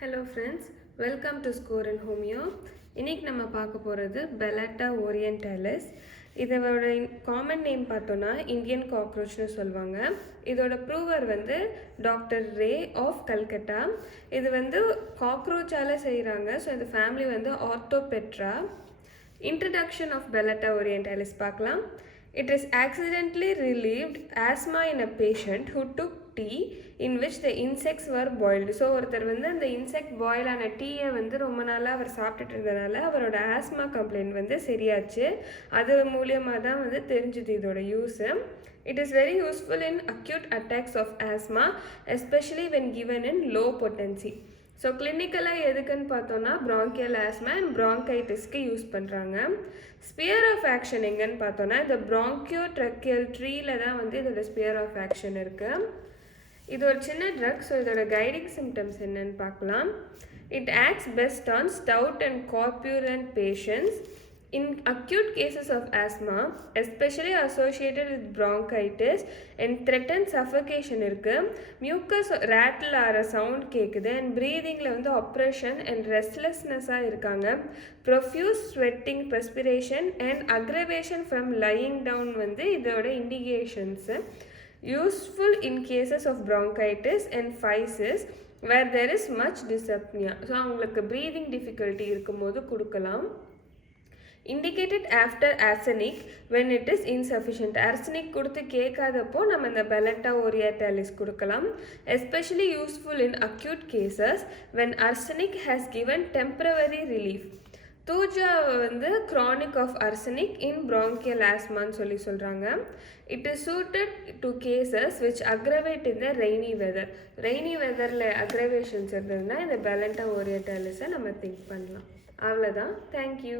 Hello friends, welcome to Score and Homeo. இன்னைக்கு நம்ம பார்க்க போகிறது பெலட்டா ஓரியன்டாலிஸ். இதோட காமன் நேம் பார்த்தோன்னா இந்தியன் காக்ரோச்னு சொல்லுவாங்க. இதோட ப்ரூவர் டாக்டர் ரே ஆஃப் கல்கட்டா. இது காக்ரோச்சால் செய்கிறாங்க. ஸோ இந்த family orthoptera. Introduction of Belata orientalis பார்க்கலாம். It is accidentally relieved asthma in a patient who took tea in which the insects were boiled. So ஒருத்தர் அந்த இன்செக்ட் பாயில் ஆன டீயை ரொம்ப நாளாக அவர் சாப்பிட்டுட்டு இருந்ததுனால அவரோட ஆஸ்மா கம்ப்ளைண்ட் சரியாச்சு. அது மூலியமாக தான் தெரிஞ்சுது இதோட use. It is very useful in acute attacks of asthma, especially when given in low potency. So கிளினிக்கலாக எதுக்குன்னு பார்த்தோன்னா ப்ராங்கியல் ஆஸ்மா அண்ட் ப்ராங்கைட்டிஸ்க்கு யூஸ் பண்ணுறாங்க. ஸ்பியர் ஆஃப் ஆக்ஷன் எங்கன்னு பார்த்தோன்னா இந்த ப்ராங்கியோ ட்ரக்கியல் ட்ரீல தான் இதோட ஸ்பியர் ஆஃப் ஆக்ஷன் இருக்குது. இது ஒரு சின்ன ட்ரக். ஸோ இதோட கைடிங் சிம்டம்ஸ் என்னன்னு பார்க்கலாம். It acts best on stout and corpulent patients. In acute cases of asthma, especially associated with bronchitis and threatened suffocation mucus rattle ஆகிற சவுண்ட் கேட்குது அண்ட் ப்ரீதிங்கில் oppression and restlessness-ஆக இருக்காங்க. profuse sweating, perspiration and aggravation from lying down இதோட indications. useful in cases of bronchitis and phthisis where there is much dyspnea. So அவங்களுக்கு breathing difficulty இருக்கும்போது கொடுக்கலாம். Indicated after arsenic when it is insufficient. arsenic கொடுத்து கேட்காதப்போ நம்ம இந்த பெலட்டா ஓரியன்டாலிஸ் கொடுக்கலாம். especially useful in acute cases when arsenic has given temporary relief. தூஜா chronic of arsenic in bronchial asthma சொல்லி சொல்கிறாங்க. It is suited to cases which aggravate in the rainy weather. rainy weatherல aggravations இருந்ததுன்னா இந்த பெலட்டா ஓரியன்டாலிஸை நம்ம think பண்ணலாம். அவ்வளோதான். Thank you.